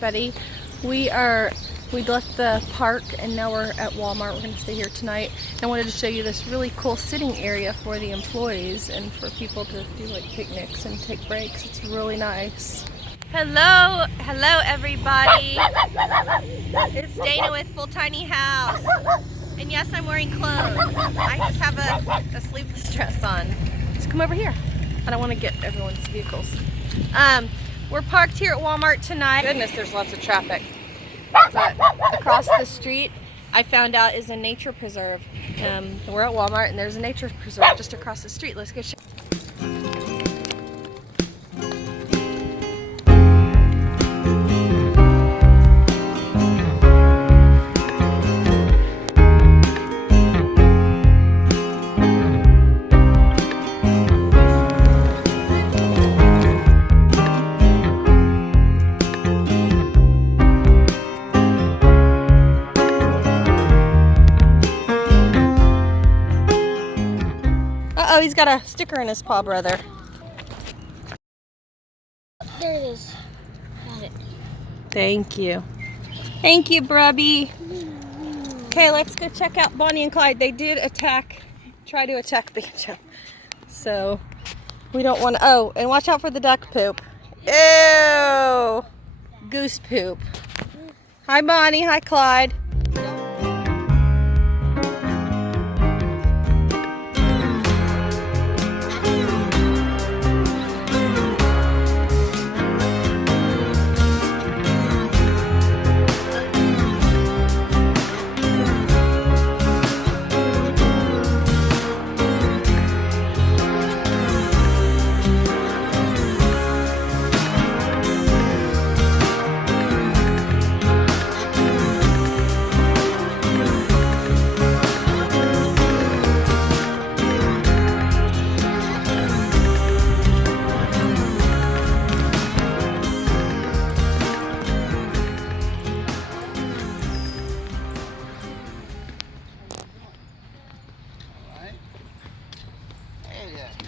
everybody. We left the park and now we're at Walmart. We're going to stay here tonight. I wanted to show you this really cool sitting area for the employees and for people to do like picnics and take breaks. It's really nice. Hello everybody. It's Dana with Full Tiny House. And yes, I'm wearing clothes. I just have a sleeveless dress on. Just come over here. I don't want to get everyone's vehicles. We're parked here at Walmart tonight. Goodness, there's lots of traffic. But across the street, I found out, is a nature preserve. We're at Walmart and there's a nature preserve just across the street. Let's go check. Oh, he's got a sticker in his paw, brother. There it is. Got it. Thank you. Thank you, Brubby. Okay, let's go check out Bonnie and Clyde. They did try to attack Banjo. So, we don't want to, oh, and watch out for the duck poop. Ew! Goose poop. Hi, Bonnie. Hi, Clyde.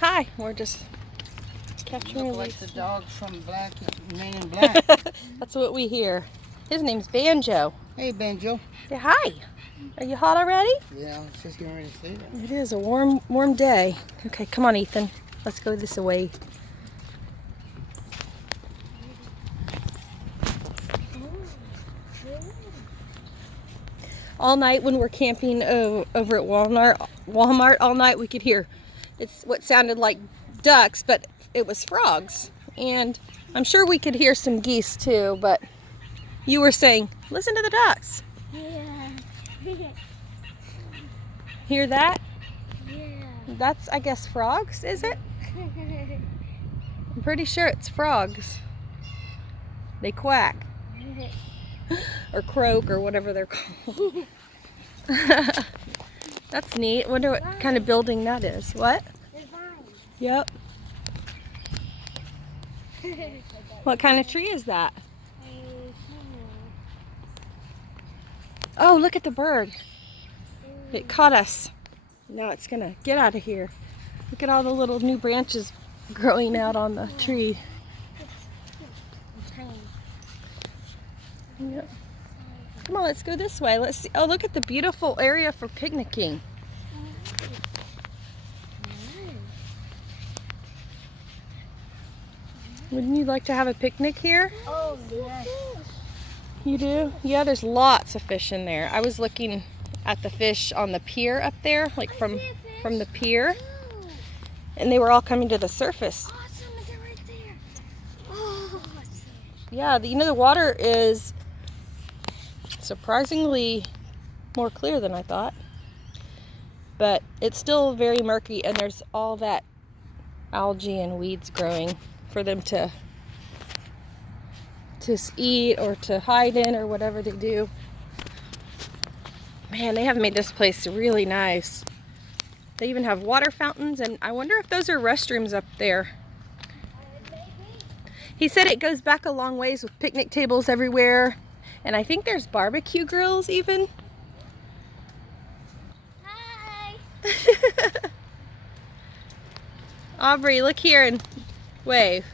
Hi, we're just capturing a like the dog from Men in Black. That's what we hear. His name's Banjo. Hey, Banjo. Yeah, hi. Are you hot already? Yeah, I was just getting ready to say that. It is a warm day. Okay, come on, Ethan. Let's go this way. All night when we're camping over at Walmart all night, we could hear it's what sounded like ducks, but it was frogs. And I'm sure we could hear some geese too, but you were saying, listen to the ducks. Yeah. Hear that? Yeah. That's, I guess, frogs, is it? I'm pretty sure it's frogs. They quack. Or croak, or whatever they're called. That's neat. Wonder what kind of building that is. What? Yep. What kind of tree is that? Oh, look at the bird. It caught us. Now it's gonna get out of here. Look at all the little new branches growing out on the tree. Yep. Come on, let's go this way. Let's see. Oh, look at the beautiful area for picnicking. Wouldn't you like to have a picnic here? Oh, yes. You do? Yeah, there's lots of fish in there. I was looking at the fish on the pier up there, like from the pier. And they were all coming to the surface. Awesome, they're right there. Oh, yeah, the water is surprisingly more clear than I thought. But it's still very murky and there's all that algae and weeds growing for them to eat or to hide in or whatever they do. Man, they have made this place really nice. They even have water fountains, and I wonder if those are restrooms up there. He said it goes back a long ways with picnic tables everywhere, and I think there's barbecue grills even. Hi. Aubrey, look here and wave.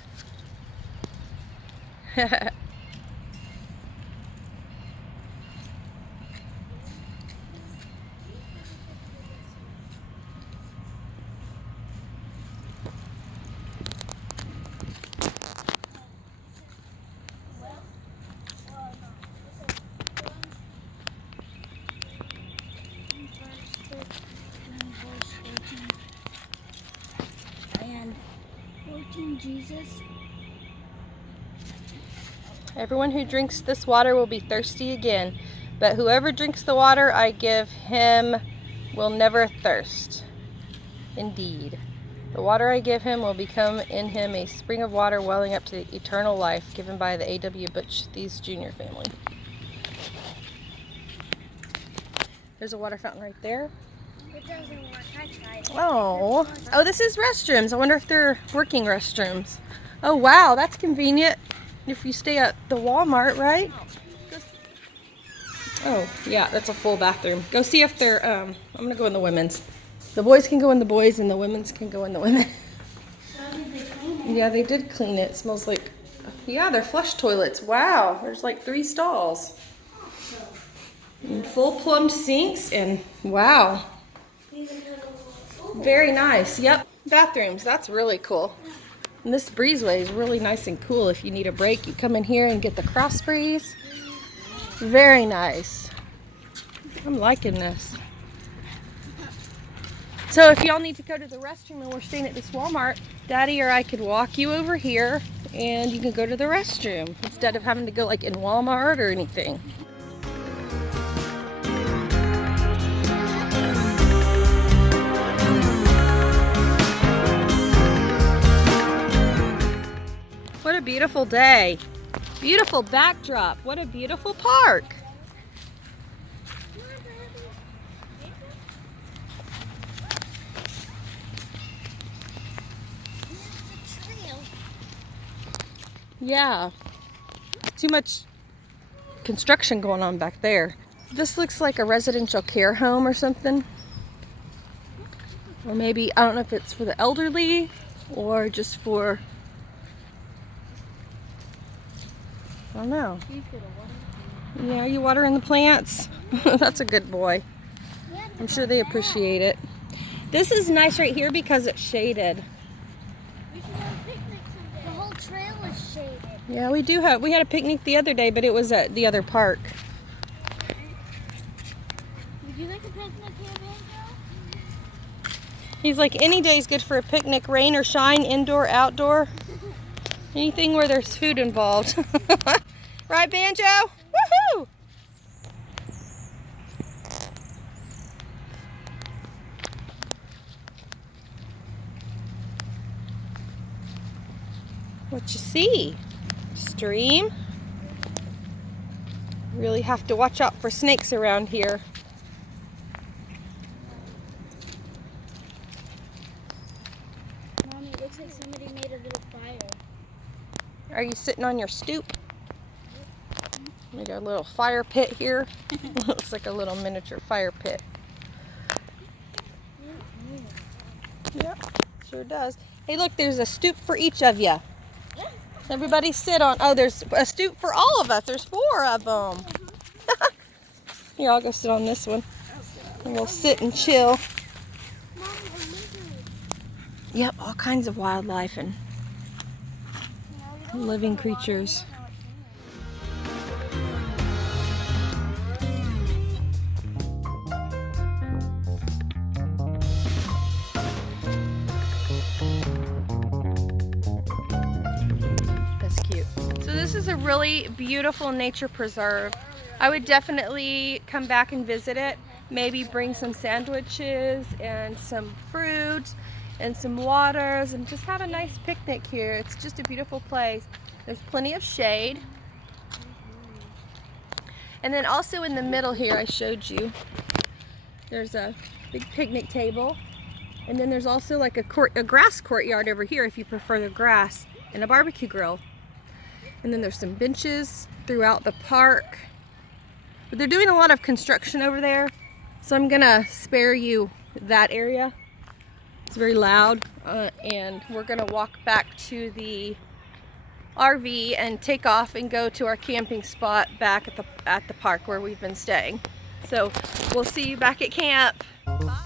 Jesus. Everyone who drinks this water will be thirsty again, but whoever drinks the water I give him will never thirst. Indeed, the water I give him will become in him a spring of water welling up to the eternal life given by the A.W. Butch Thieves Jr. family. There's a water fountain right there. It doesn't work. I tried it. Oh, this is restrooms. I wonder if they're working restrooms. Oh wow, that's convenient if you stay at the Walmart, right? Oh yeah, that's a full bathroom. Go see if they're, I'm gonna go in the women's. The boys can go in the boys and the women's can go in the women. Yeah, they did clean it. It smells like, yeah, they're flush toilets. Wow, there's like 3 stalls. And full plumbed sinks and wow. Very nice. Yep. Bathrooms. That's really cool. And this breezeway is really nice and cool. If you need a break, you come in here and get the cross breeze. Very nice. I'm liking this. So if y'all need to go to the restroom and we're staying at this Walmart, Daddy or I could walk you over here and you can go to the restroom instead of having to go like in Walmart or anything. What a beautiful day. Beautiful backdrop. What a beautiful park. Yeah. Too much construction going on back there. This looks like a residential care home or something. Or maybe, I don't know if it's for the elderly or just for, I don't know. Yeah, are you watering the plants? That's a good boy. I'm sure they appreciate it. This is nice right here because it's shaded. We should have a picnic someday. The whole trail is shaded. Yeah, we had a picnic the other day, but it was at the other park. Would you like a picnic here, Banjo? He's like, any day's good for a picnic, rain or shine, indoor, outdoor. Anything where there's food involved. Right, Banjo? Woohoo! What you see? Stream. Really have to watch out for snakes around here. Mommy, it looks like somebody made a little fire. Are you sitting on your stoop? We got a little fire pit here. Looks like a little miniature fire pit. Yep, sure does. Hey, look, there's a stoop for each of you. Everybody sit on. Oh, there's a stoop for all of us. There's 4 of them. Here, I'll go sit on this one. And we'll sit and chill. Mommy, a lizard. Yep, all kinds of wildlife and living creatures. That's cute. So this is a really beautiful nature preserve. I would definitely come back and visit it. Maybe bring some sandwiches and some fruit and some waters and just have a nice picnic here. It's just a beautiful place. There's plenty of shade. And then also in the middle here, I showed you, there's a big picnic table. And then there's also like a grass courtyard over here if you prefer the grass, and a barbecue grill. And then there's some benches throughout the park. But they're doing a lot of construction over there, so I'm gonna spare you that area. It's very loud, and we're gonna walk back to the RV and take off and go to our camping spot back at the park where we've been staying. So we'll see you back at camp. Bye.